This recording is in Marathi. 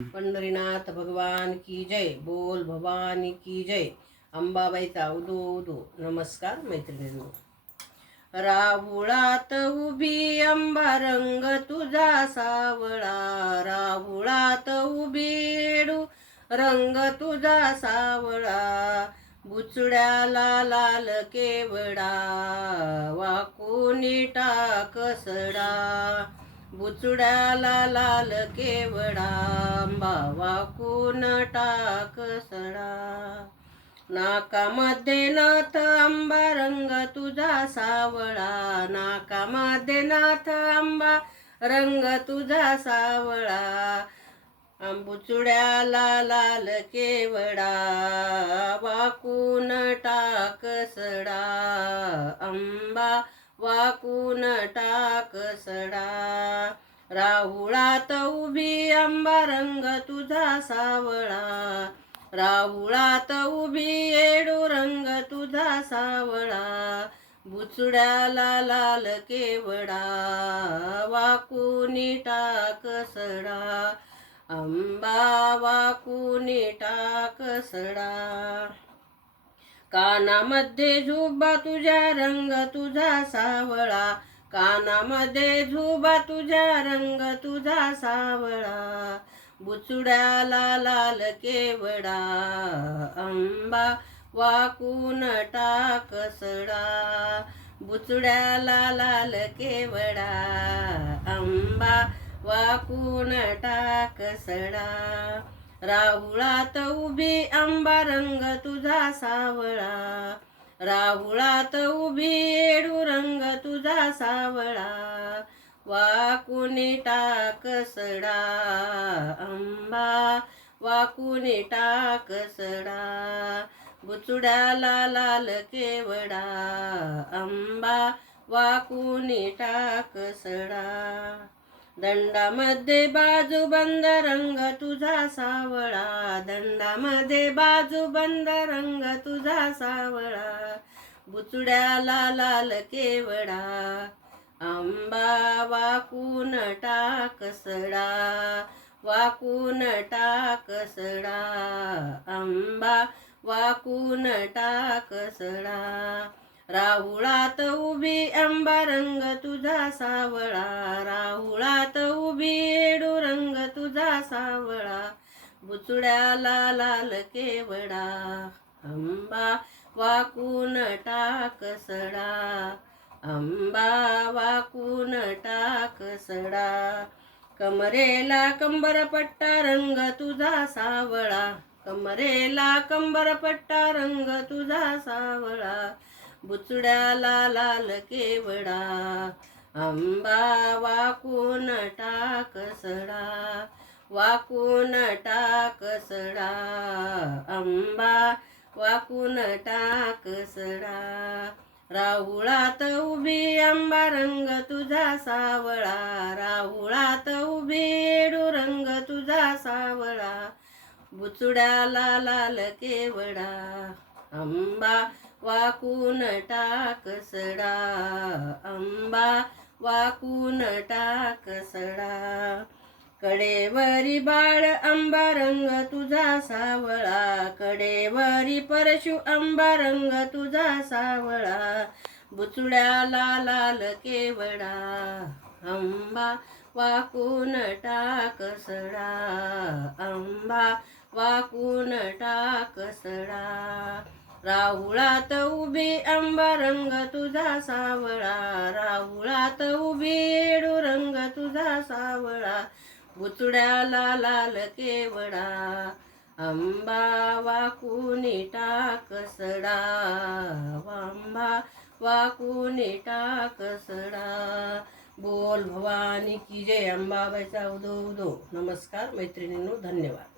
पंढरीनाथ भगवान की जय. बोल भवानी की जय. अंबाबाईचा उदो उदो. नमस्कार मैत्रिणींनो. राहुळात उभी अंबा रंग तुझा सावळा, राहुळात उभी येडू रंग तुझा सावळा, बुचड्याला लाल केवडा वाकुनी टाक सडा, बुचड्याला लाल केवडा अंबा वाकून टाक सडा. नाकामध्ये नाथ आंबा रंग तुझा सावळा, नाकामध्ये नाथ आंबा रंग तुझा सावळा, बुचड्याला लाल केवडा वाकून टाक सडा, अंबा वाकून टाक सडा. राहुळात उभी आंबा रंग तुझा सावळा, राहुळात उभी येडू रंग तुझा सावळा, बुचड्याला लाल केवडा वाकुनी टाक सडा, अंबा वाकुनी टाक सडा. कानामध्ये झुबा तुझ्या रंग तुझा सावळा, कानामध्ये झुबा तुझ्या रंग तुझा सावळा, बुचड्याला लाल केवडा अंबा वाकून टाक सडा, बुचड्याला लाल केवडा अंबा वाकून टाक सडा. राहुळात उभी आंबा रंग तुझा सावळा, राहुळात उभी येडू रंग तुझा सावळा, वाकुनी टाक सडा, अंबा वाकुनी टाक सडा, बुचड्याला लाल केवडा अंबा वाकुनी टाक सडा. दंडामध्ये बाजूबंद रंग तुझा सावळा, दंडामध्ये बाजूबंद रंग तुझा सावळा, बुचड्याला लाल केवडा अंबा वाकून टाक सडा, वाकून टाक सडा, अंबा वाकून टाक सडा. राहुळात उभी आंबा रंग तुझा सावळा, राहुळात उभी येडू रंग तुझा सावळा, बुचड्याला लाल केवडा अंबा वाकून टाक सडा, अंबा वाकून टाक सडा. कमरेला कंबरपट्टा रंग तुझा सावळा, कमरेला कंबरपट्टा रंग तुझा सावळा, बुचड्याला लाल केवडा अंबा वाकून टाक सडा, वाकून टाक सडा, अंबा वाकून टाक सडा. राहुळात उभी आंबा रंग तुझा सावळा, राहुळात उभी येडू रंग तुझा सावळा, बुचड्याला लाल केवडा अंबा वाकून टाक सडा, अंबा वाकून टाक सडा. कडेवरी बाळ आंबा रंग तुझा सावळा, कडेवरी परशु आंबा रंग तुझा सावळा, बुचड्याला लाल केवडा अंबा वाकून टाक सडा, अंबा वाकून टाक सडा. राहुळात उभी आंबा रंग तुझा सावळा, राहुळात उभी येडू रंग तुझा सावळा, बुचड्याला लाल केवडा अंबा वाकुनी टाक सडा, अंबा वाकुनी टाक सडा. बोल भवानी की जय. अंबाबाईचा उदो उदो. नमस्कार मैत्रिणींनो. धन्यवाद.